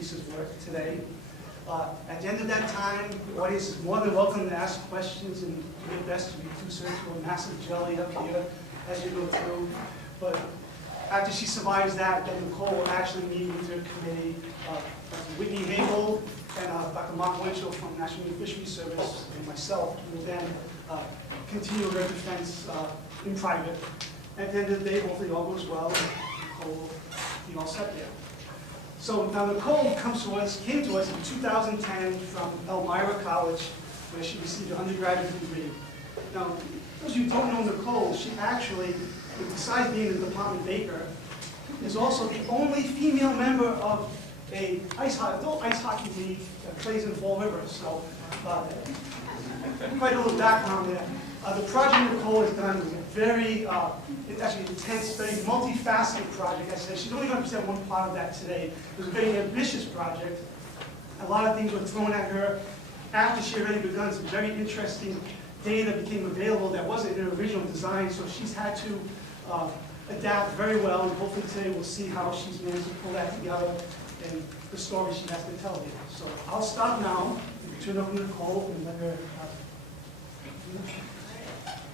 thesis work today. At the end of that time, the audience is more than welcome to ask questions and do your best to reduce her to a massive jelly up here as you go through. But after she survives that, then Nicole will actually meet with her committee. Dr. Whitney Hagel and Dr. Mark Winchell from National Marine Fisheries Service and myself will then continue her defense in private. At the end of the day, hopefully all goes well. Nicole will be all set there. So now Nicole came to us in 2010 from Elmira College, where she received her undergraduate degree. Now, those of you who don't know Nicole, she actually, besides being a department baker, is also the only female member of a adult ice hockey league that plays in Fall River. So, quite a little background there. The project Nicole has done is a very, it's actually intense, very multifaceted project. I said she's only going to present one part of that today. It was a very ambitious project. A lot of things were thrown at her after she already begun. Some very interesting data became available that wasn't in her original design, so she's had to adapt very well, and hopefully today we'll see how she's managed to pull that together and the story she has to tell here. So I'll stop now, and turn over to Nicole, and let her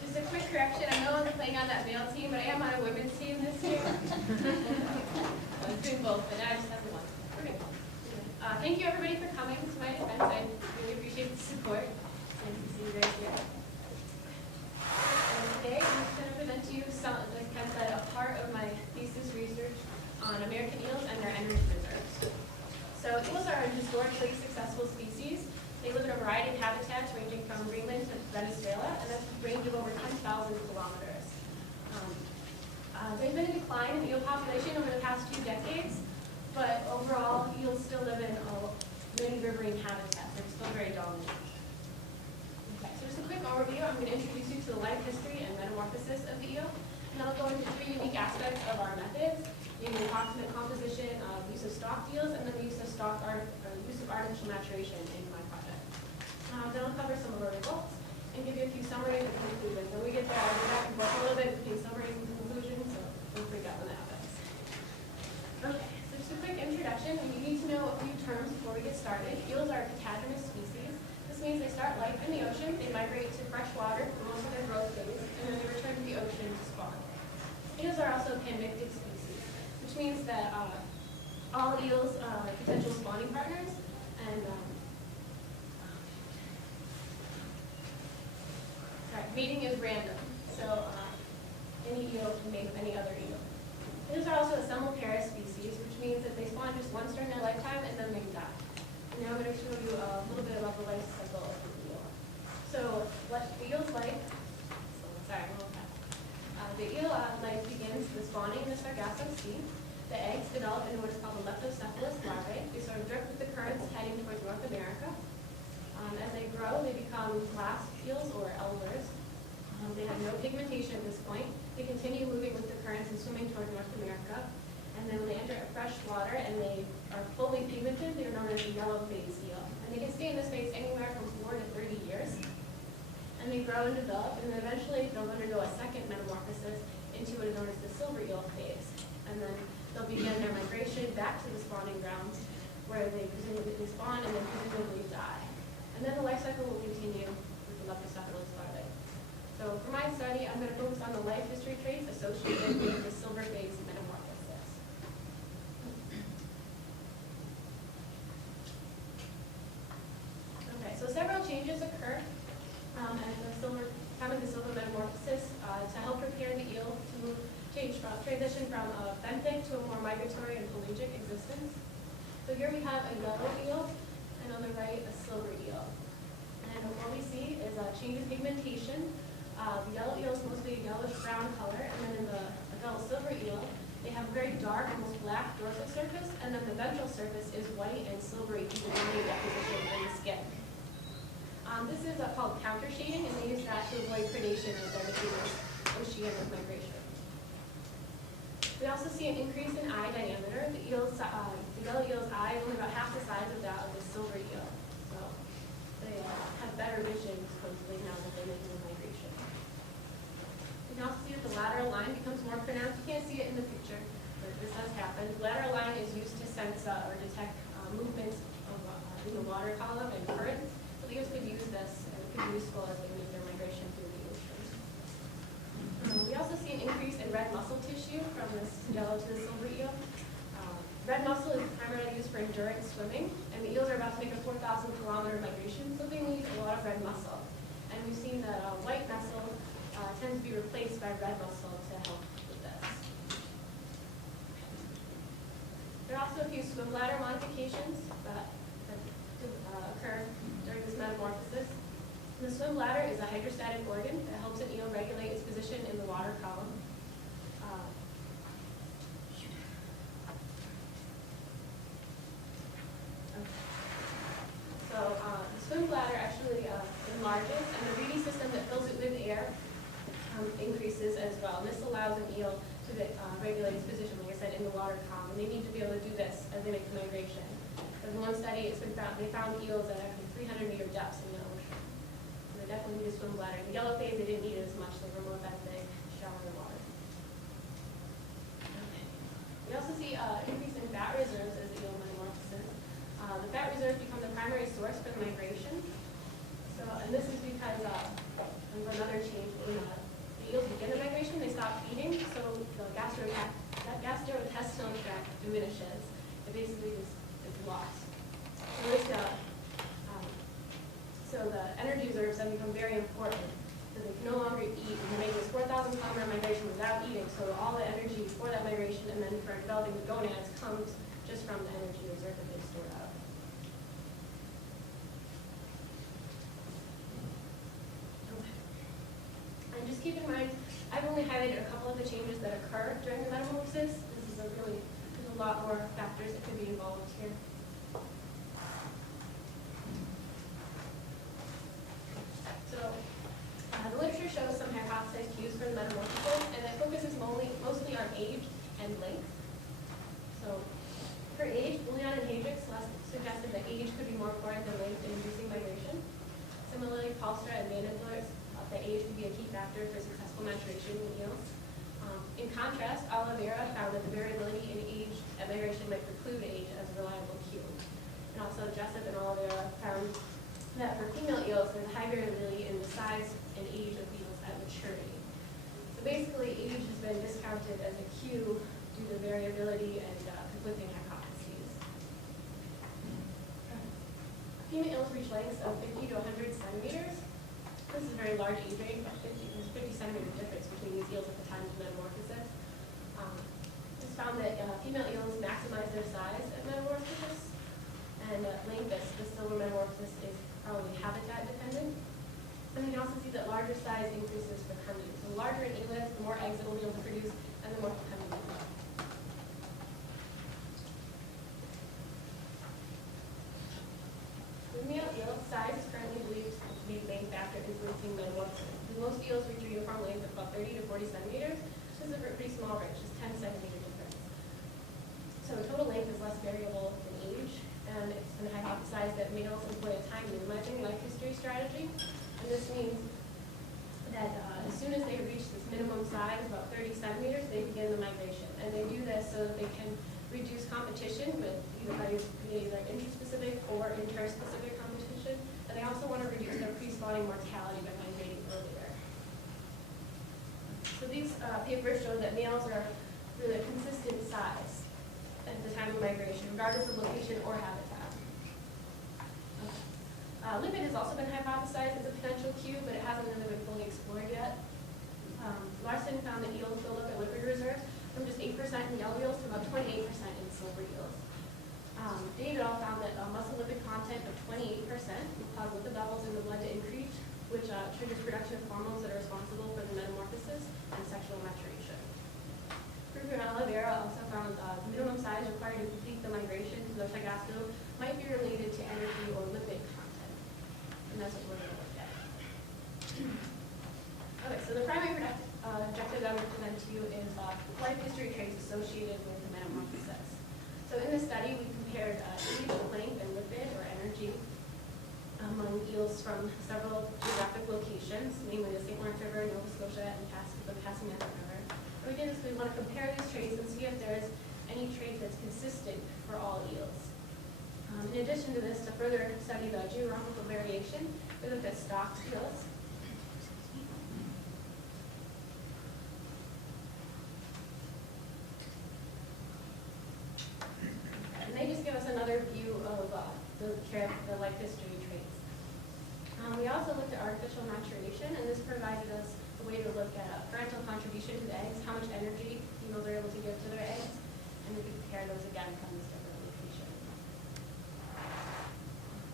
Just a quick correction, I'm no longer playing on that male team, but I am on a women's team this year. I was doing both, but now I just have the one. Okay. Thank you everybody for coming to my defense. I really appreciate the support. Nice to see you guys here. And today I'm going to present to you some, like Ken said, a part of my thesis research on American eels and their energy reserves. So eels are a historically successful species. They live in a variety of habitats ranging from Greenland to Venezuela, and that's a range of over 10,000 kilometers. There's been a decline in the eel population over the past few decades, but overall, eels still live in many riverine habitats. They're still very dominant. Okay, so just a quick overview. I'm going to introduce you to the life history and metamorphosis of the eel, and I'll go into three unique aspects of our methods, the approximate composition, use of stocked eels, and then the use of artificial maturation in my project. Then I'll cover some of our results and give you a few summaries and conclusions. When we get there, I'll go back and forth a little bit between summary and conclusion, so don't freak out when that happens. Okay, so just a quick introduction. You need to know a few terms before we get started. Eels are a catadromous species. This means they start life in the ocean, they migrate to fresh water for most of their growth phase, and then they return to the ocean to spawn. Eels are also a panmictic species, which means that all eels are potential spawning partners, and mating is random, so any eel can mate with any other eel. Eels are also a simulparous species, which means that they spawn just once during their lifetime and then they die. And now I'm going to show you a little bit about the life cycle of the eel. So what the eel's life, the eel life begins with spawning in the Sargasso Sea. The eggs develop into what is called the leptocephalus larvae. They sort of drift with the currents heading towards North America. As they grow, they become glass eels or elders. They have no pigmentation at this point. They continue moving with the currents and swimming toward North America. And then when they enter fresh water and they are fully pigmented, they are known as the yellow phase eel. And they can stay in this phase anywhere from 4 to 30 years. And they grow and develop, and then eventually they'll undergo a second metamorphosis into what is known as the silver eel phase. And then they'll begin their migration back to the spawning grounds, where they presumably spawn and then presumably die. And then the life cycle will continue with the leptocephalus larvae. So for my study, I'm going to focus on the life history traits associated with the silver phase metamorphosis. Okay, so several changes occur at the time of the silver metamorphosis to help prepare the eel to transition from a benthic to a more migratory and pelagic existence. So here we have a yellow eel, and on the right, a silver eel. And what we see is a change in pigmentation. The yellow eel is mostly a yellowish-brown color, and then in the adult silver eel, they have a very dark, almost black dorsal surface, and then the ventral surface is white and silvery due to the deposition in the skin. This is called counter-shading, and they use that to avoid predation of their oceanic migration. We also see an increase in eye diameter. The yellow eel's eye is only about half the size of that of the silver eel. So they have better vision, supposedly, now that they're making the migration. You can also see that the lateral line becomes more pronounced. You can't see it in the picture, but this has happened. The lateral line is used to sense or detect movements of, in the water column and currents. So the eels could use this and it could be useful as they make their migration through the oceans. We also see an increase in red muscle tissue from this yellow to the silver eel. Red muscle is primarily used for endurance swimming, and the eels are about to make a 4,000-kilometer migration, so they need a lot of red muscle. And we've seen that white muscle tends to be replaced by red muscle to help with this. There are also a few swim bladder modifications that occur during this metamorphosis. The swim bladder is a hydrostatic organ that helps an eel regulate its position in the water column. The swim bladder actually enlarges, and the reedy system that fills it with air increases as well. And this allows an eel to regulate its position, like I said, in the water column. And they need to be able to do this as they make the migration. In one study, they found eels at actually 300-meter depths in the ocean. So they definitely need a swim bladder. In the yellow phase, they didn't need it as much. They were more benthic, shallower water. We also see increase in fat reserves as the eel metamorphoses. The fat reserves become the primary source for the migration. So, and this is because another change when the eels begin the migration, they stop feeding, so the gastrointestinal tract diminishes. It basically is lost. So the energy reserves then become very important. So they can no longer eat, and they make this 4,000-kilometer migration without eating. So all the energy for that migration and then for developing the gonads comes just from the energy reserve that they've stored up. And just keep in mind, I've only highlighted a couple of the changes that occur during the metamorphosis. There's a lot more factors that could be involved here. So the literature shows some hypothesized cues for the metamorphosis, and it focuses mostly on age and length. So for age, Leon and Hedrick suggested that age could be more important than length in inducing migration. Similarly, Palstra and Vandenberg thought that age could be a key factor for successful maturation in eels. In contrast, Oliveira found that the variability in age at migration might preclude age as a reliable cue. And also, Jessup and Oliveira found that for female eels, there's high variability in the size and age of eels at maturity. So basically, age has been discounted as a cue due to variability and conflicting hypotheses. Female eels reach lengths of 50 to 100 centimeters. This is a very large age range, there's 50 centimeter difference between these eels at the time of metamorphosis. It's found that female eels maximize their size at metamorphosis, and length, the silver metamorphosis, is probably habitat dependent. And we can also see that larger size increases fecundity. So the larger an eel is, the more eggs it will be able to produce, and the more fecundity. The male eel size is currently believed to be the main factor influencing metamorphosis. Most eels reach a uniform length of about 30 to 40 centimeters. This is a pretty small range, just 10 centimeter difference. So total length is less variable than age, and it's been hypothesized that males employ a time minimizing life history strategy. And this means that as soon as they reach this minimum size, about 30 centimeters, they begin the migration. And they do this so that they can reduce competition with either interspecific or interspecific competition. And they also want to reduce their pre-spawning mortality by migrating earlier. So these papers show that males are really a consistent size at the time of migration, regardless of location or habitat. Lipid has also been hypothesized as a potential cue, but it hasn't really been fully explored yet. Larson found that eels build up their lipid reserves from just 8% in yellow eels to about 28% in silver eels. David all found that muscle lipid content of 28% will cause lipid levels in the blood to increase, which triggers production of hormones that are responsible for the metamorphosis and sexual maturation. Kruger and Oliveira also found the minimum size required to complete the migration to the Tagasto might be related to energy or lipid content. And that's what we're going to look at. Okay, so the primary objective that I'm going to present to you is life history traits associated with the metamorphosis. So in this study, we compared age, length, and lipid or energy among eels from several geographic locations, namely the St. Lawrence River, Nova Scotia, and the Passamaquoddy River. And we did this, we want to compare these traits and see if there is any trait that's consistent for all eels. In addition to this, to further study the geographical variation, we looked at stocked eels. And they just give us another view of the life history traits. We also looked at artificial maturation, and this provided us a way to look at parental contribution to the eggs, how much energy females are able to give to their eggs, and we could compare those again from these different locations.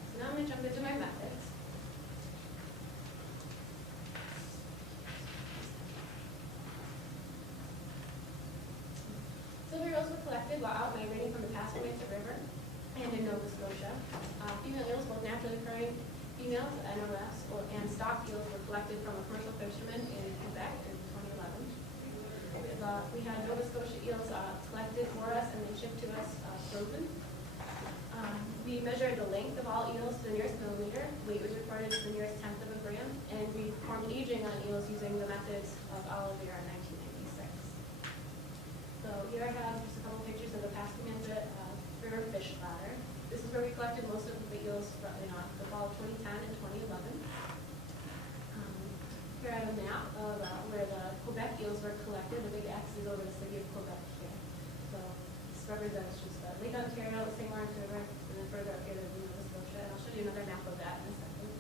So now I'm going to jump into my methods. Silver eels were collected while out migrating from the Pascagoula River and in Nova Scotia. Female eels, both naturally occurring females, NOS, and stock eels were collected from a commercial fisherman in Quebec in 2011. We had Nova Scotia eels collected for us and then shipped to us frozen. We measured the length of all eels to the nearest millimeter. Weight was recorded to the nearest tenth of a gram, and we performed aging on eels using the methods of Olivier in 1996. So here I have just a couple pictures of the Pascagoula River fish ladder. This is where we collected most of the eels from the fall of 2010 and 2011. Here I have a map of where the Quebec eels were collected. The big X is over the city of Quebec here. So this represents just Lake Ontario, St. Lawrence River, and then further up here there's Nova Scotia. And I'll show you another map of that in a second.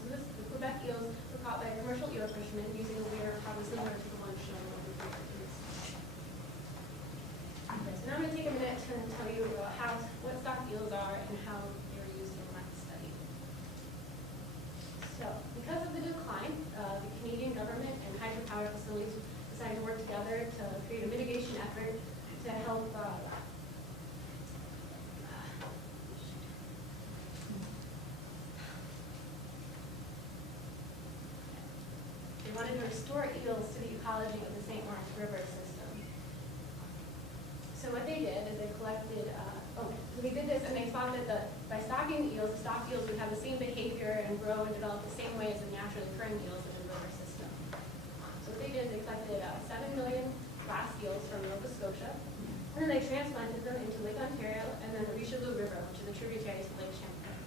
So the Quebec eels were caught by a commercial eel fisherman using a weir probably similar to the one shown over here. Okay, so now I'm going to take a minute to tell you what stock eels are and how they were used in my study. So, because of the decline, the Canadian government and hydropower facilities decided to work together to create a mitigation effort to help they wanted to restore eels to the ecology of the St. Lawrence River system. So what they did is they collected, so they did this and they found that by stocking the eels, the stock eels would have the same behavior and grow and develop the same way as the naturally occurring eels in the river system. So what they did is they collected 7 million glass eels from Nova Scotia, and then they transplanted them into Lake Ontario and then the Richelieu River, which is a tributary to Lake Champlain.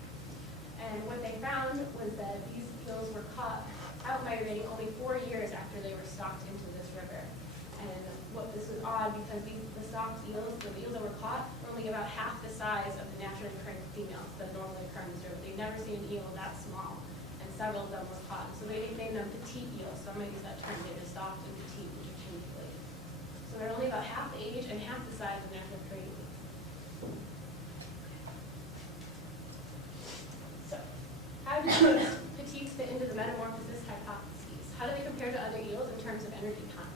And what they found was that these eels were caught out migrating only 4 years after they were stocked into this river. And this was odd because the stocked eels, the eels that were caught, were only about half the size of the naturally occurring females that normally occur in this river. They'd never seen an eel that small, and several of them were caught. So they nicknamed them petite eels. So I'm going to use that term. They were stocked and petite interchangeably. So they're only about half the age and half the size of naturally occurring eels. So, how do these petites fit into the metamorphosis hypotheses? How do they compare to other eels in terms of energy content?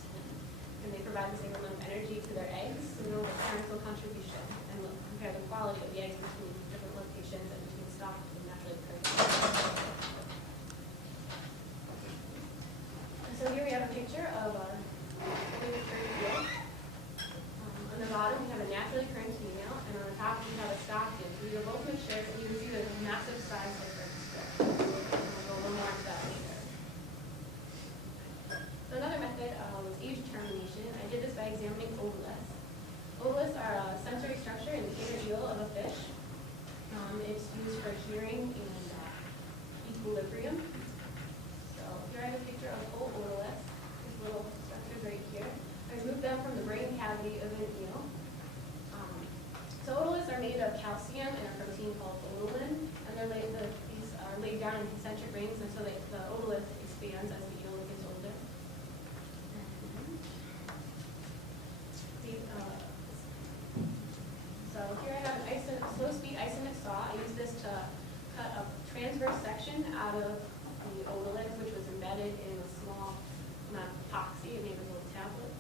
And they provide the same amount of energy to their eggs, so we'll look at parental contribution, and we'll compare the quality of the eggs between different locations and between stock and naturally occurring. So here we have a picture of a naturally occurring eel. On the bottom we have a naturally occurring female, and on the top we have a stocked eel. So you'll both make sure that you can see there's a massive size difference there. And we'll go a little more into that later. So another method was age determination. I did this by examining otoliths. Otoliths are a sensory structure in the inner eel of a fish. It's used for hearing and equilibrium. So here I have a picture of full otoliths. These little structures right here. I removed them from the brain cavity of an eel. So otoliths are made of calcium and a protein called otolin, and these are laid down in concentric rings until the otolith expands as the eel gets older. So here I have a slow-speed isomix saw. I used this to cut a transverse section out of the otolith, which was embedded in a small amount of epoxy. It made a little tablet.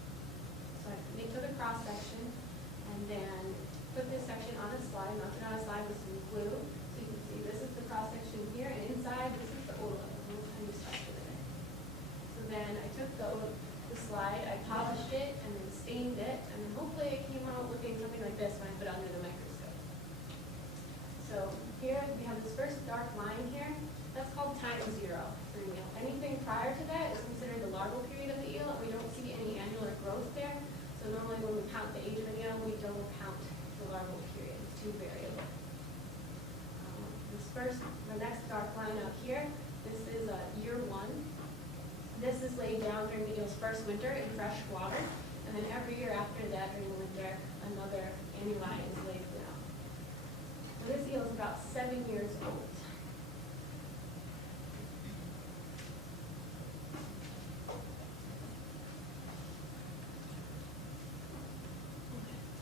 So I took a cross section and then put this section on a slide, mounted on a slide with some glue. So you can see this is the cross section here, and inside this is the otolith, a little tiny structure there. So then I took the slide, I polished it, and then stained it, and then hopefully it came out looking something like this when I put it under the microscope. So here we have this first dark line here. That's called time zero for an eel. Anything prior to that is considered the larval period of the eel, and we don't see any annular growth there. So normally when we count the age of an eel, we don't count the larval period. It's too variable. down during the eel's first winter in fresh water, and then every year after that during the winter, another annuli is laid down. So this eel is about 7 years old.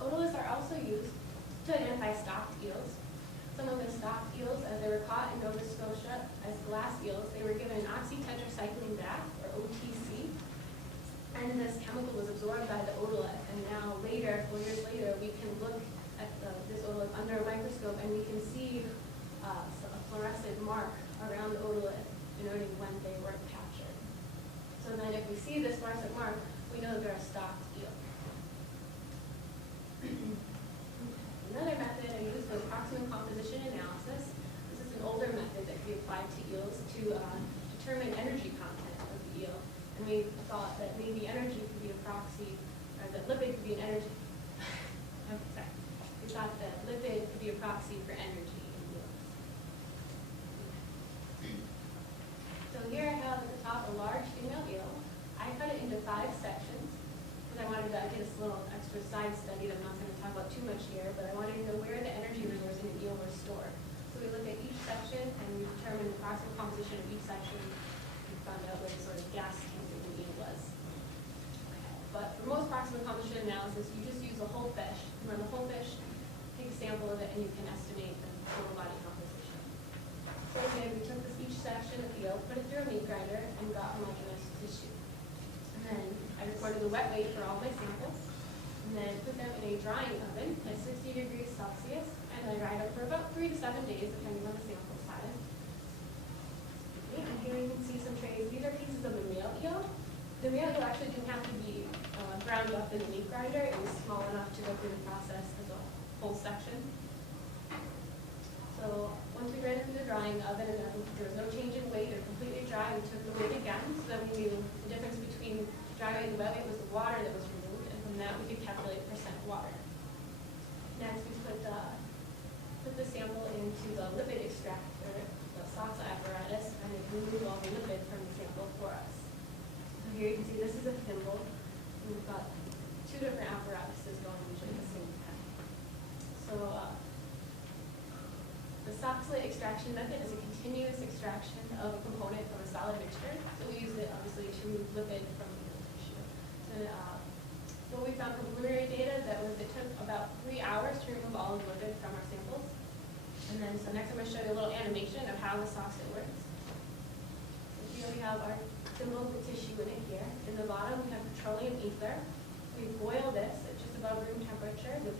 Otoliths are also used to identify stocked eels. Some of the stocked eels, as they were caught in Nova Scotia as glass eels, they were given an oxytetracycline bath, or OTC, and this chemical was absorbed by the otolith. And now later, 4 years later, we can look at this otolith under a microscope and we can see a fluorescent mark around the otolith denoting when they were captured. So then if we see this fluorescent mark, we know that they're a stocked eel. Another method I use was proximal composition analysis. This is an older method that can be applied to eels to determine energy content of the eel. And we thought that maybe energy could be a proxy, or that lipid could be an energy. Sorry. We thought that lipid could be a proxy for energy in eels. So here I have at the top a large female eel. I cut it into 5 sections because I wanted to get this little extra side study that I'm not going to talk about too much here, but I wanted to know where the energy reserves in the eel were stored. So we looked at each section and we determined the proximal composition of each section. We found out where the sort of gas tank of the eel was. But for most proximal composition analysis, you just use a whole fish. You run the whole fish, take a sample of it, and you can estimate the total body composition. So again, we took each section of the eel, put it through a meat grinder, and got homogeneous tissue. And then I recorded the wet weight for all my samples, and then put them in a drying oven at 60 degrees Celsius, and I dried them for about 3 to 7 days, depending on the sample size. Okay, and here you can see some trays. These are pieces of the male eel. The male eel actually didn't have to be ground up in the meat grinder. It was small enough to go through the process as a whole section. So once we ran it through the drying oven and there was no change in weight or completely dry, we took the weight again so that we knew the difference between dry weight and wet weight was the water that was removed, and from that we could calculate percent water. Next we put the sample into the lipid extractor, the SOXA apparatus, and it removed all the lipid from the sample for us. So here you can see this is a thimble. We've got 2 different apparatuses going usually at the same time. So the SOXA extraction method is a continuous extraction of a component from a solid mixture. So we use it obviously to remove lipid from the tissue. And what we found from preliminary data that was it took about 3 hours to remove all of the lipid from our samples. And then so next I'm going to show you a little animation of how the SOXA works. So here we have our thimble with tissue in it here. In the bottom we have petroleum ether. We boil this at just above room temperature. The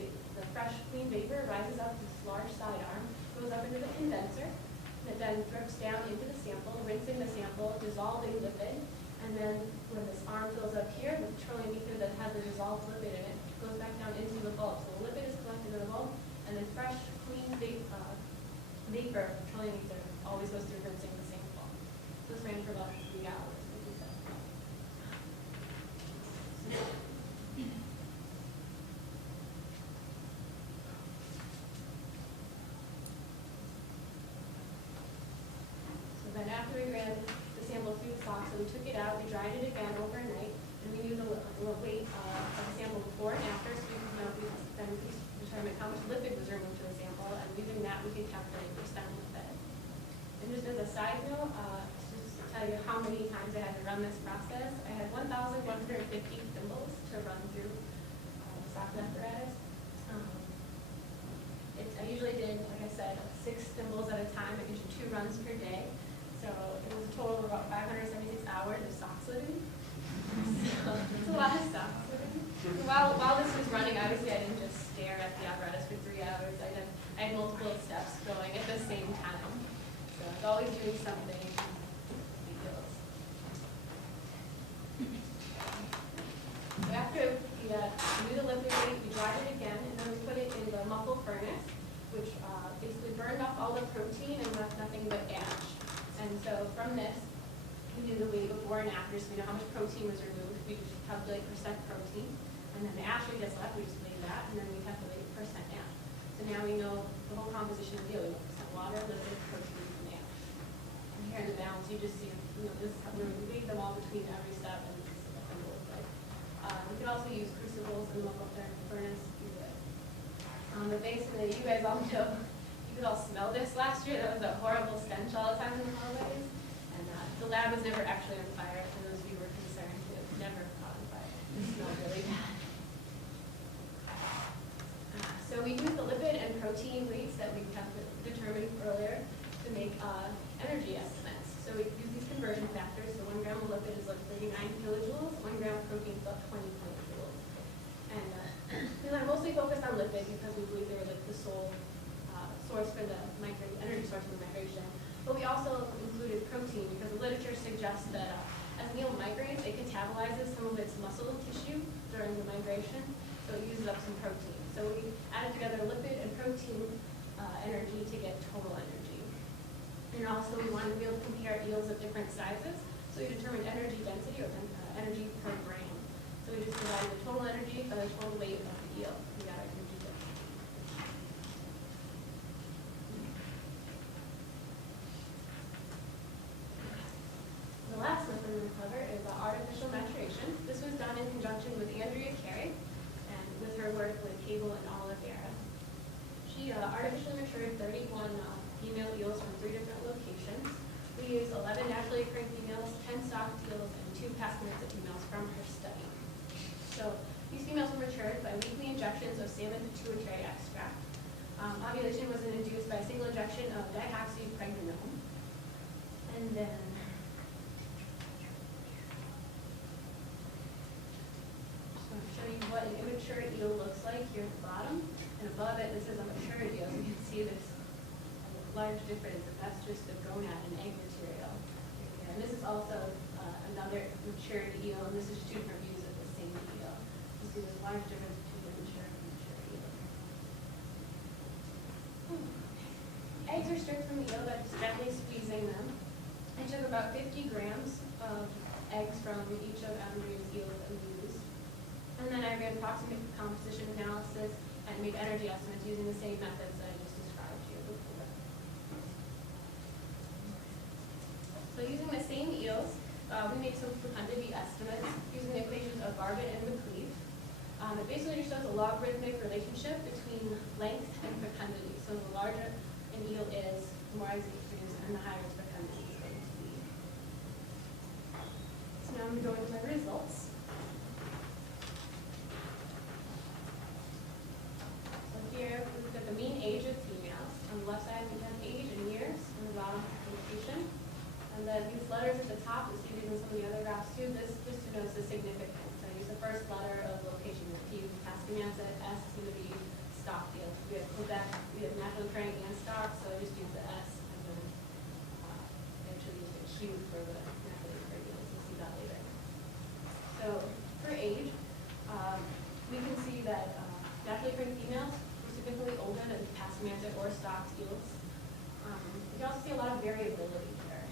fresh clean vapor rises up this large side arm, goes up into the condenser, and it then drips down into the sample, rinsing the sample, dissolving lipid, and then when this arm fills up here, the petroleum ether that has the dissolved lipid in it goes back down into the bulb. So the lipid is collected in the bulb, and then fresh, clean vapor, petroleum ether, always goes through rinsing the sample. So this ran for about 3 hours. Then after we ran the sample through the SOXA, we took it out, we dried it again overnight, and we knew the weight of the sample before and after, so we could know then we determine how much lipid was removed to the sample, and using that we could calculate percent lipid. And just as a side note, just to tell you how many times I had to run this process, I had 1,150 thimbles to run through the SOXA apparatus. I usually did, like I said, 6 thimbles at a time. It gives you 2 runs per day. So it was a total of about 576 hours of SOXA. So it's a lot of SOXA. While this was running, obviously I didn't just stare at the apparatus for 3 hours. I had multiple steps going at the same time. So I was always doing something. So after we knew the lipid weight, we dried it again, and then we put it in the muffle furnace, which basically burned off all the protein and left nothing but ash. And so from this, we do the weight before and after, so we know how much protein was removed. We just calculate percent protein. And then the ash we just left, we just weigh that, and then we calculate percent ash. So now we know the whole composition of the oil, percent water, lipid, protein, and ash. And here in the balance, you just see, this is how we weighed them all between every step, and also use crucibles and local furnace. But basically, you guys all know, you could all smell this last year. That was a horrible stench all the time in the hallways. And the lab was never actually on fire, for those of you who were concerned. It never caught on fire. It smelled really bad. So we use the lipid and protein weights that we have determined earlier to make energy estimates. So we use these conversion factors. So 1 gram of lipid is like 39 kilojoules, 1 gram of protein is about 20 kilojoules. And we are mostly focused on lipid because we believe they were like the sole source for the energy source for the migration. But we also included protein because the literature suggests that as an eel migrates, it catabolizes some of its muscle tissue during the migration, so it uses up some protein. So we added together lipid and protein energy to get total energy. And also we wanted to be able to compare eels of different sizes, so we determined energy density or energy per gram. So we just divided the total energy by the total weight of the eel. We got our energy density. The last one we're going to cover is artificial maturation. This was done in conjunction with Andrea Carey and with her work with Cable and Oliveira. She artificially matured 31 female eels from 3 different locations. We used 11 naturally occurring females, 10 stocked eels, and 2 passemented females from her study. So these females were matured by weekly injections of salmon pituitary extract. Ovulation was induced by a single injection of dihydroxypregnone. And then show you what an immature eel looks like here at the bottom. And above it, this is a mature eel. You can see this large difference. That's just the gonad and egg material. And this is also another mature eel, and this is 2 different views of the same eel. You see this large difference between the mature and mature eel. Eggs are stripped from the eel by just gently squeezing them. I took about 50 grams of eggs from each of Andrea's eels that we used. And then I ran approximate composition analysis and made energy estimates using the same methods that I just described to you before. So using the same eels, we made some fecundity estimates using the equations of Bargett and McLeave. It basically just shows a logarithmic relationship between length and fecundity. So the larger an eel is, the more eggs it produces, and the higher its fecundity is going to be. So now I'm going to go into my results. Here, we've got the mean age of females. On the left side, we have age in years, on the bottom, location. And then these letters at the top, you'll see these in some of the other graphs too. This just denotes the significance. I use the first letter of location. P, Pascamanza, S is going to be stock yield. We have Quebec, we have natural occurring and stock, so I just use the S. And then actually use the Q for the naturally occurring yields. We'll see that later. So for age, we can see that naturally occurring females significantly older than Pascamanza or stocked eels. You can also see a lot of variability here.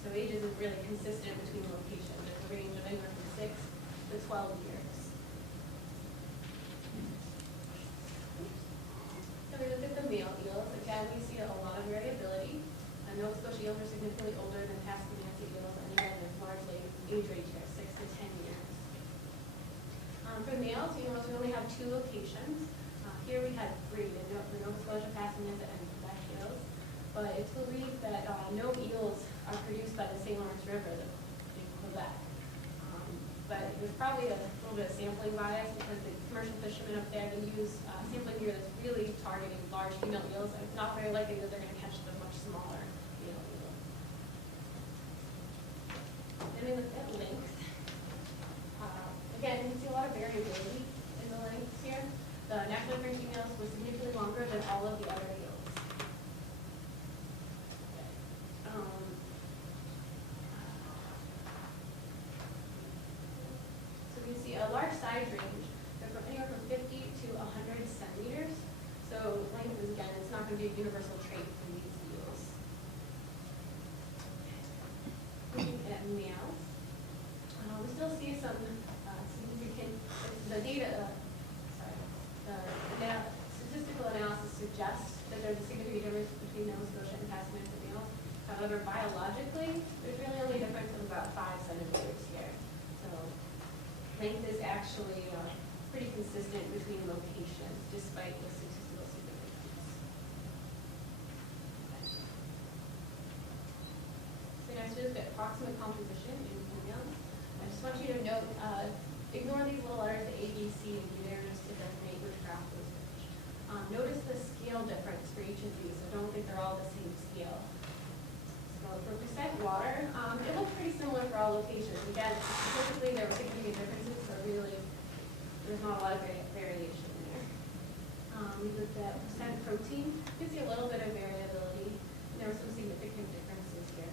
So age isn't really consistent between locations. There's a range of anywhere from 6 to 12 years. So we look at the male eels. Again, we see a lot of variability. Nova Scotia eels are significantly older than Pascamanza eels, and again, there's largely age range here, 6 to 10 years. For males, we only have 2 locations. Here we had 3, the Nova Scotia, Pascamanza, and Quebec eels. But it's believed that no eels are produced by the St. Lawrence River in Quebec. But it was probably a little bit of sampling bias because the commercial fishermen up there, they use sampling gear that's really targeting large female eels, and it's not very likely that they're going to catch the much smaller male eels. And we looked at length. Again, you can see a lot of variability in the lengths here. The naturally occurring females were significantly longer than all of the other eels. So you can see a large size range. They're from anywhere from 50 to 100 centimeters. So length is, again, it's not going to be a universal trait for these eels. Looking at males, we still see some significant, the data, the statistical analysis suggests that there's a significant difference between Nova Scotia and Pascamanza males. However, biologically, there's really only a difference of about 5 centimeters here. So length is actually pretty consistent between locations, despite the statistical significance. So next is the approximate composition in females. I just want you to note, ignore these little letters, the A, B, C, and D there, just to designate which graph was which. Notice the scale difference for each of these, so don't think they're all the same scale. So for percent water, it looks pretty similar for all locations. Again, typically there were significant differences, so really there's not a lot of variation there. We looked at percent protein. You can see a little bit of variability. There were some significant differences here.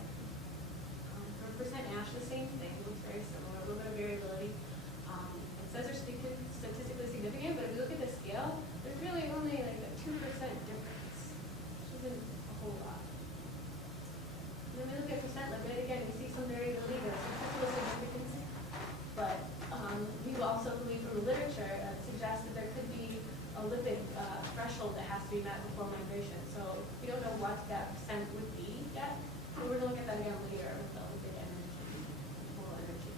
For percent ash, the same thing. It looks very similar. A little bit of variability. It says they're statistically significant, but if you look at the scale, there's really only like a 2% difference, which isn't a whole lot. And then we look at percent lipid. Again, we see some variability. There's statistical significance, but we also believe from the literature suggests that there could be a lipid threshold that has to be met before migration. So we don't know what that percent would be yet. But we're going to look at that again later with the lipid energy, moral energy.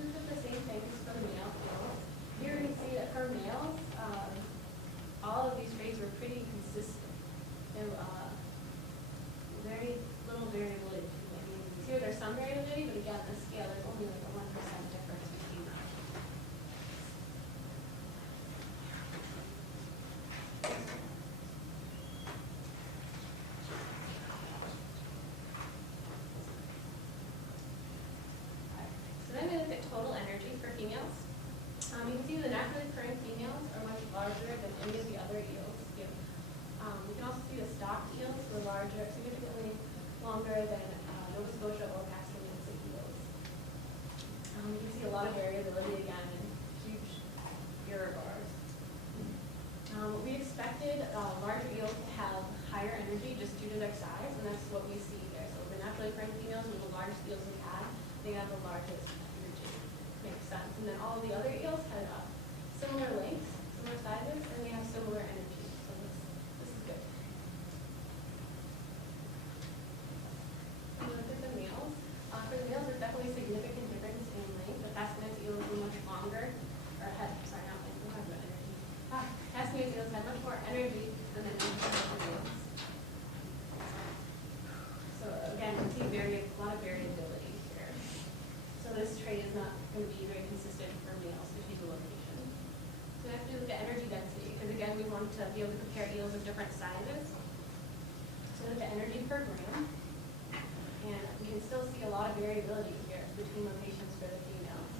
This is the same thing as for the male males. Here we can see that for males, all of these rates were pretty consistent. There very little variability between them. Here there's some variability, but again, the scale there's only like a 1% difference between them. So then we look at total energy for females. You can see the naturally occurring females are much larger than any of the other eels. We can also see the stocked eels were larger, significantly longer than Nova Scotia or Pascagoula eels. You can see a lot of variability again in huge error bars. We expected larger eels to have higher energy just due to their size, and that's what we see there. So the naturally occurring females were the largest eels we had. They have the largest energy. Makes sense. And then all of the other eels had similar lengths, similar sizes, and they have similar energy. So this is good. Look at the males. For the males, there's definitely a significant difference in length. The Pascagoula eels were much longer, or had, sorry, not length, we're talking about energy. Pascagoula eels had much more energy than the males. So again, we see a lot of variability here. So this trait is not going to be very consistent for males if you do location. So we have to look at energy density, because again, we want to be able to compare eels of different sizes. So look at energy per gram. And we can still see a lot of variability here between locations for the females.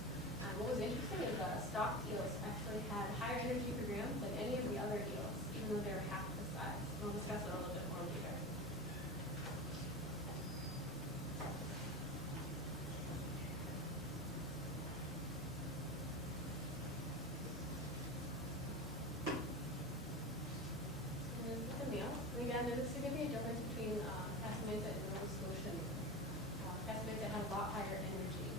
What was interesting is stocked eels actually had higher energy per gram than any of the other eels, even though they were half the size. We'll discuss it a little bit more later. And this is the male. And again, there's a significant difference between Pascagoula and Nova Scotia. Pascagoula had a lot higher energy.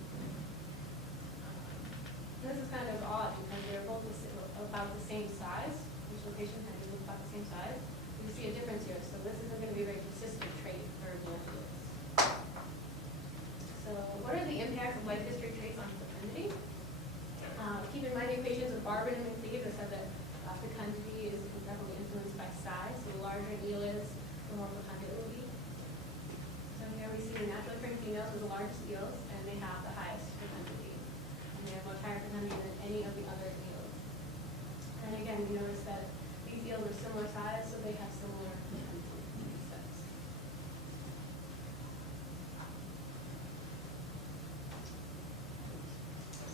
This is kind of odd because they're both about the same size. Each location had to be about the same size. You can see a difference here. So this isn't going to be a very consistent trait for males. So what are the impacts of life history traits on fecundity? Keep in mind the equations of Barber and McLeod that said that fecundity is definitely influenced by size. So the larger an eel is, the more fecund it will be. So here we see the naturally occurring females are the largest eels, and they have the highest fecundity. And they have much higher fecundity than any of the other eels. And again, we notice that these eels are similar size, so they have similar fecundity. Makes sense.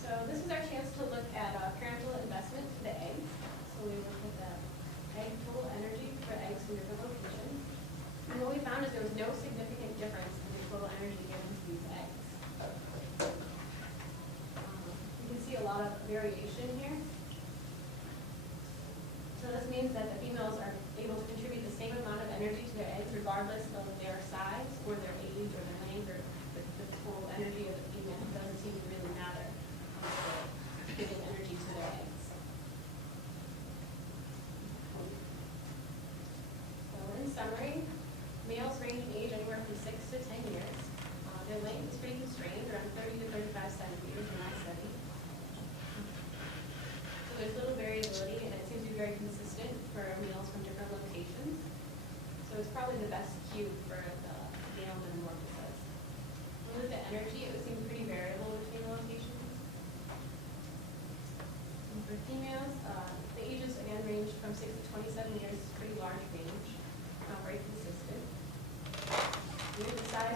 So this is our chance to look at parental investment to the eggs. So we looked at the egg total energy for eggs from different locations. And what we found is there was no significant difference in the total energy given to these eggs. You can see a lot of variation here. So this means that the females are able to contribute the same amount of energy to their eggs regardless of their size or their age or their length or the total energy of the female. It doesn't seem to really matter giving energy to their eggs. So in summary, males range in age anywhere from 6 to 10 years. Their length is pretty constrained, around 30 to 35 centimeters.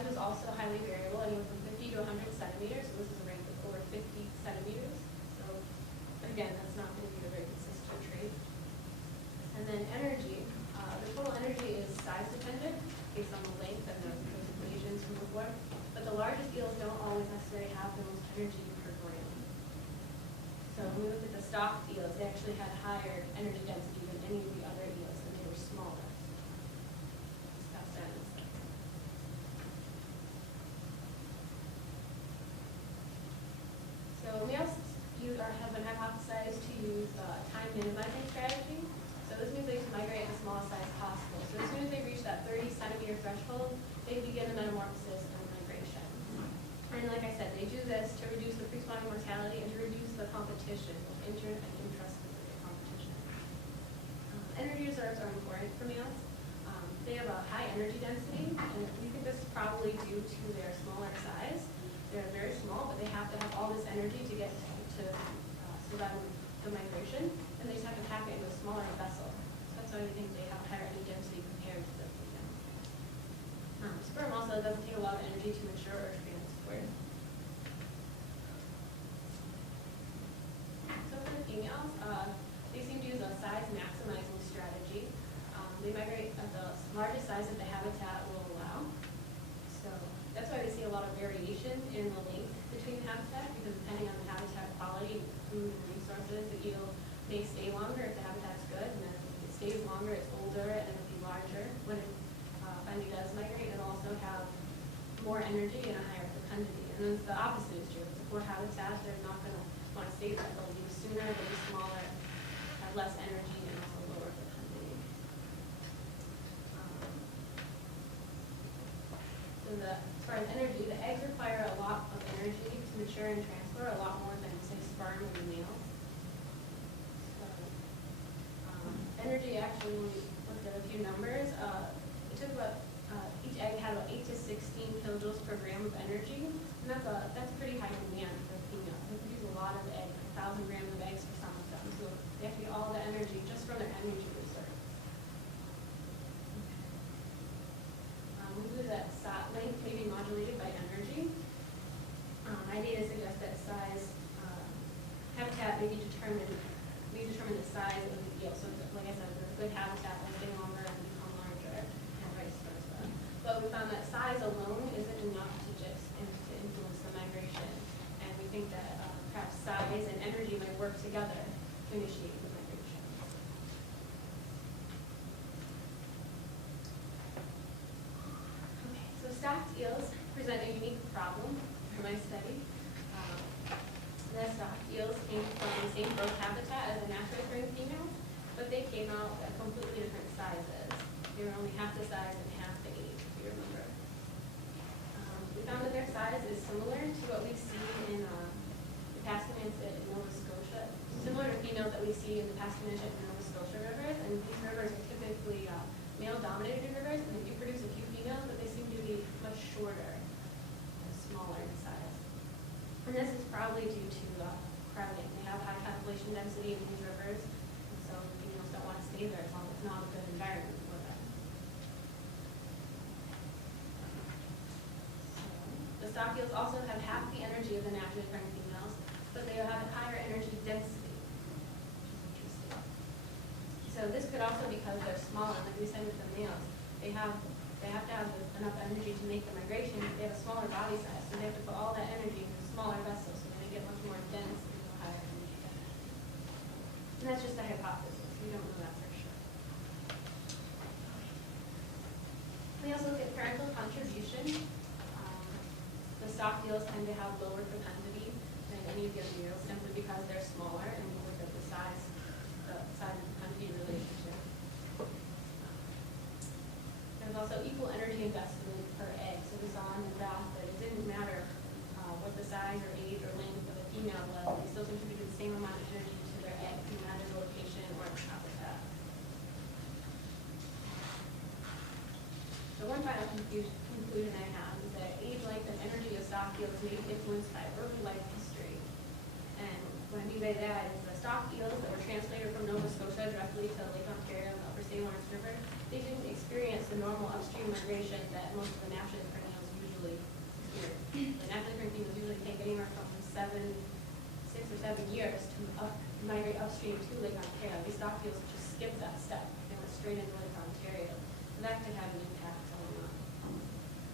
size was also highly variable, anywhere from 50 to 100 centimeters. So this is a range of over 50 centimeters. So again, that's not going to be a very consistent trait. And then energy. The total energy is size dependent based on the length and those equations from before. But the largest eels don't always necessarily have the most energy per gram. So when we look at the stocked eels, they actually had higher energy density than any of the other eels, and they were smaller. Just pass that in a second. So we also have been hypothesized to use time minimizing strategy. So this means they should migrate at the smallest size possible. So as soon as they reach that 30 centimeter threshold, they begin a metamorphosis and migration. And like I said, they do this to reduce the pre-spawning mortality and to reduce the competition, both inter and intra-specific competition. Energy reserves are important for males. They have a high energy density, and we think this is probably due to their smaller size. They're very small, but they have to have all this energy to get to survive the migration, and they just have to pack it into a smaller vessel. So that's why we think they have higher energy density compared to the female. Sperm also doesn't take a lot of energy to mature or transport. So for the females, they seem to use a size maximizing strategy. They migrate at the largest size that the habitat will allow. So that's why we see a lot of variation in the length between the habitat, because depending on the habitat quality, food and resources, the eel may stay longer if the habitat's good, and then if it stays longer, it's older and it'll be larger. When it finally does migrate, it'll also have more energy and a higher fecundity. And then the opposite is true. If it's a poor habitat, they're not going to want to stay there. They'll leave sooner, they'll be smaller, have less energy, and also lower fecundity. As far as energy, the eggs require a lot of energy to mature and transfer, a lot more than, say, sperm in the males. So, energy, actually, when we looked at a few numbers, it took about, each egg had about 8 to 16 kilojoules per gram of energy, and that's pretty high demand for females. They produce a lot of eggs, like 1,000 grams of eggs for some of them, so they have to get all the energy just from their energy reserve. We believe that length may be modulated by energy. My data suggests that size, habitat may determine the size of the eel. So like I said, if there's a good habitat, they'll stay longer and become larger, and vice versa. But we found that size alone isn't enough to influence the migration. And we think that perhaps size and energy might work together to initiate the migration. So stocked eels present a unique problem for my study. The stocked eels came from the same growth habitat as the naturally occurring females, but they came out at completely different sizes. They were only half the size and half the age, if you remember. We found that their size is similar to what we see in the Pascagoula in Nova Scotia, similar to females that we see in the Pascagoula and Nova Scotia rivers, and these rivers are typically male-dominated rivers, and they do produce a few females, but they seem to be much shorter and smaller in size. And this is probably due to crowding. They have high population density in these rivers, and so females don't want to stay there as long as it's not a good environment for them. So, the stock eels also have half the energy of the naturally occurring females, but they have a higher energy density, which is interesting. So this could also be because they're smaller, like we said with the males. They have to have enough energy to make the migration. They have a smaller body size, so they have to put all that energy in a smaller vessel, so they get much more dense and higher energy density. And that's just a hypothesis. We don't know that for sure. We also look at parental contribution. The stock eels tend to have lower fecundity than any of the other eels, simply because they're smaller, and we look at the size and fecundity relationship. There's also equal energy investment per egg. So we saw in the graph that it didn't matter what the size or age or length of a female was, they still contributed the same amount of energy to their egg, no matter the location or the habitat. So one final conclusion I have is that age, length, and energy of stock eels may be influenced by early life history. And what I mean by that is the stock eels that were translated from Nova Scotia directly to Lake Ontario and the Upper St. Lawrence River, they didn't experience the normal upstream migration that most of the naturally occurring eels usually usually here. The naturally occurring females usually take anywhere from 6 or 7 years to migrate upstream to Lake Ontario. These stock eels just skip that step and go straight into Lake Ontario. So that could have an impact on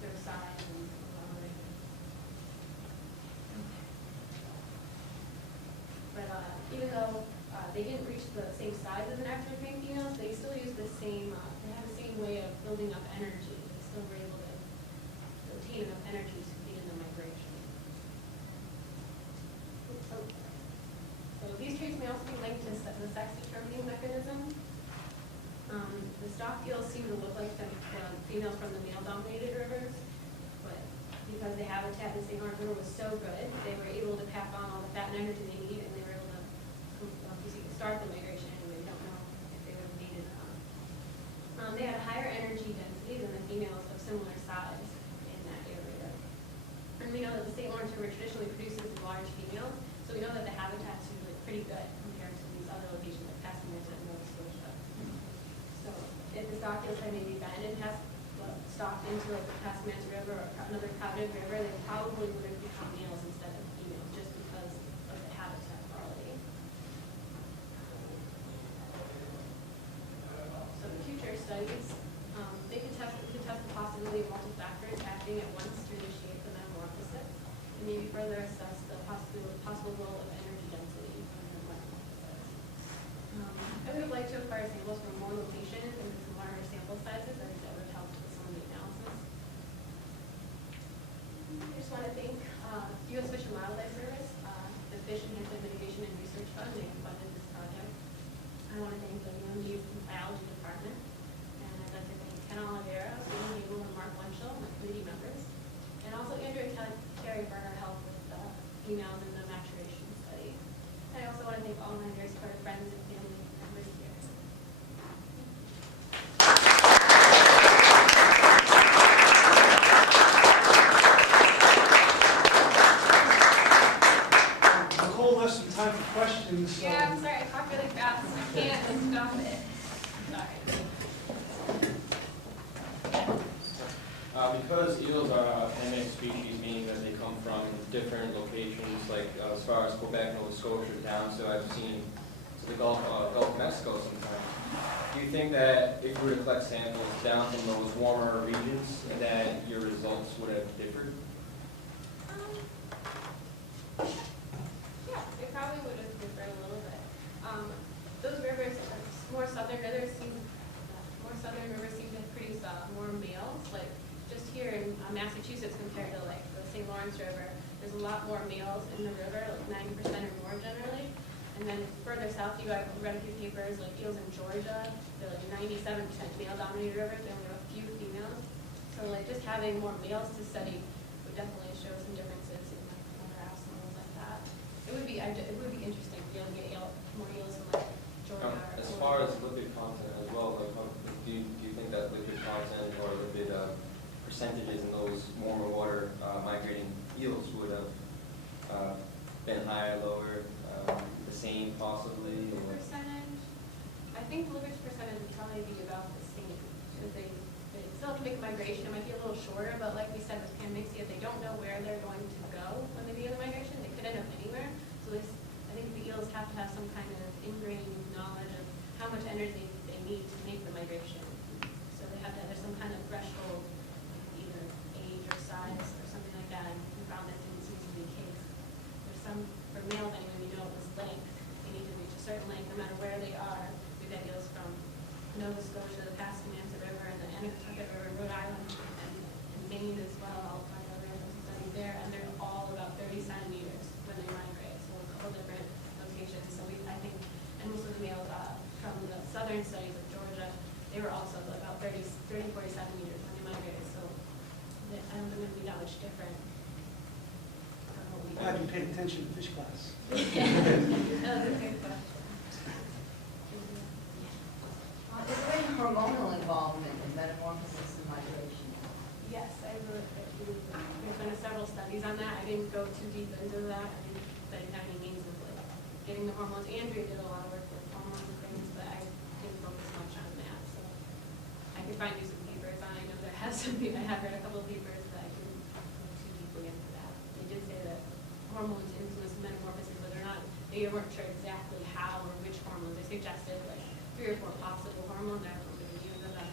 their size and allowing. But even though they didn't reach the same size as the naturally occurring females, they still use the same, they have the same way of building up energy. They still were able to obtain enough energy to begin the migration. So these traits may also be linked to the sex determining mechanism. The stock eels seem to look like the females from the male-dominated rivers, but because the habitat in the St. Lawrence River was so good, they were able to pack on all the fat and energy they need, and they were able to start the migration anyway. We don't know if they would have made it or not. They had a higher energy density than the females of similar size in that area. And we know that the St. Lawrence River traditionally produces large females, so we know that the habitat's usually pretty good compared to these other locations like Passamaquoddy and Nova Scotia. So if the stock eels had maybe been and stocked into like the Passamaquoddy River or another crowded river, they probably would have become males instead of females just because of the habitat quality. So in future studies, they could test the possibility of multiple factors acting at once to initiate the metamorphosis, and maybe further assess the possible role of energy density in the metamorphosis. I would have liked to acquire samples from more locations and with larger sample sizes. I think that would help with some of the analysis. I just want to thank U.S. Fish and Wildlife Service, the Fish Enhancement Mitigation and Research Fund. They funded this project. I want to thank the UMD Biology Department, and I'd like to thank Ken Oliveira, Susan Gable, and Mark Lunchell, my committee members, and also Andrea Terry for her help with the emails and the maturation study. And I also want to thank all my very supportive friends and family members here. Nicole left some time for questions. So. Yeah, I'm sorry, I talk really fast. I can't stop it. Sorry. Because eels are endemic species, meaning that they come from different locations, like as far as Quebec, Nova Scotia, down to I've seen to the Gulf of Mexico sometimes. Do you think that if we were to collect samples down from those warmer regions, that your results would have differed? Yeah, it probably would have differed a little bit. Those rivers, more southern rivers seem to produce more males. Like just here in Massachusetts compared to like the St. Lawrence River, there's a lot more males in the river, like 90% or more generally. And then further south, you have read a few papers like eels in Georgia. They're like 97% male-dominated rivers. They only have a few females. So like just having more males to study would definitely show some differences in like photographs and things like that. It would be interesting to be able to get more eels from like Georgia. As far as lipid content as well, like, do you think that lipid content or lipid percentages in those warmer water migrating eels would have been higher, lower, the same possibly? The percentage, I think the lipid percentage would probably be about the same. Because they still have to make a migration. It might be a little shorter, but like we said with Panmixia, they don't know where they're going to go when they begin the migration. They could end up anywhere. So I think the eels have to have some kind of ingrained knowledge of how much energy they need to make the migration. So they have to have some kind of threshold, either age or size or something like that. And we found that didn't seem to be the case. There's some, for males anyway, we know it was length. They need to reach a certain length no matter where they are. We've got eels from Nova Scotia, the Passamaquoddy River, and the Nicole River, Rhode Island, and Maine as well. I'll find out we have some studies there, and they're all about 30 centimeters when they migrate. So a couple different locations. So I think, and most of the males from the southern studies of Georgia, they were also about 30, 40 centimeters when they migrated. So I don't think it would be that much different. Glad you paid attention to fish class. That was a good question. Is there any hormonal involvement in metamorphosis and migration? Yes, there's been several studies on that. I didn't go too deep into that. I didn't study how many means of like getting the hormones. Andrea did a lot of work with hormones and things, but I didn't focus much on that. So I could find you some papers on. I know there has to be. I have read a couple of papers, but I didn't hormones influence metamorphosis, but they weren't sure exactly how or which hormones. They suggested like 3 or 4 possible hormones. I don't know if they knew that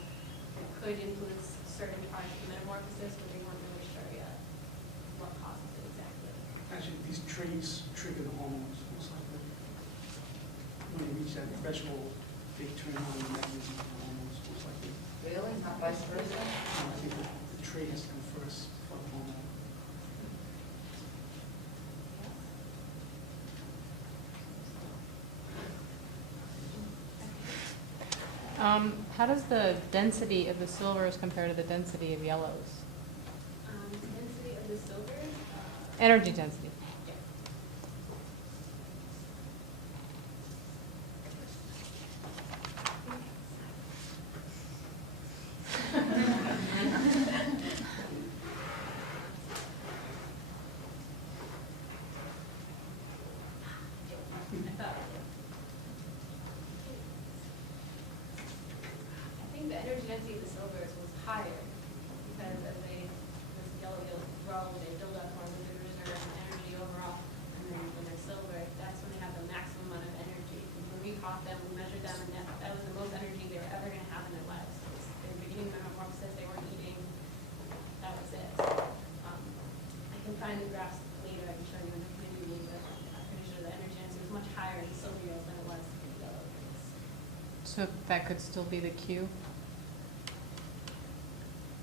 could influence certain parts of the metamorphosis, but they weren't really sure yet what causes it exactly. Actually, these traits trigger the hormones, most likely. When you reach that threshold, they turn on the mechanism of the hormones, most likely. Really? Not vice versa? I think the trait has to come first for the hormone. How does the density of the silvers compare to the density of yellows? Density of the silvers. Energy density. Yeah. I think the energy density of the silvers was higher because as this yellow yields grow, they build up more liquid reserve and energy overall. And then when they're silver, that's when they have the maximum amount of energy. When we caught them, we measured them, and that was the most energy they were ever going to have in their lives. They were beginning metamorphosis, they weren't eating. That was it. I can find the graphs later. I can show you in the community meeting, but I'm pretty sure the energy density was much higher in the silver yields than it was in the yellow yields. So that could still be the Q?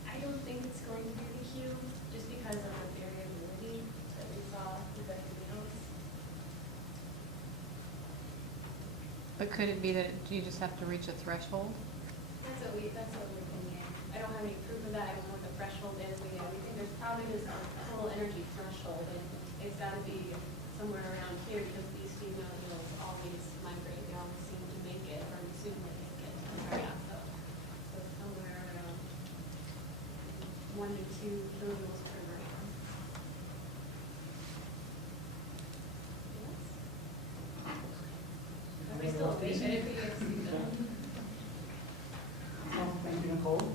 I don't think it's going to be the Q, just because of the variability that we saw with the yields. But could it be that you just have to reach a threshold? That's what we're thinking. I don't have any proof of that. I don't know what the threshold is. We think there's probably this total energy threshold, and it's got to be somewhere around here because these female eels always migrate. They always seem to make it, or assume they make it. So somewhere around 1 to 2 kilojoules per gram. Yes? Are we still awake? I didn't think you guys see them. Thank you, Nicole.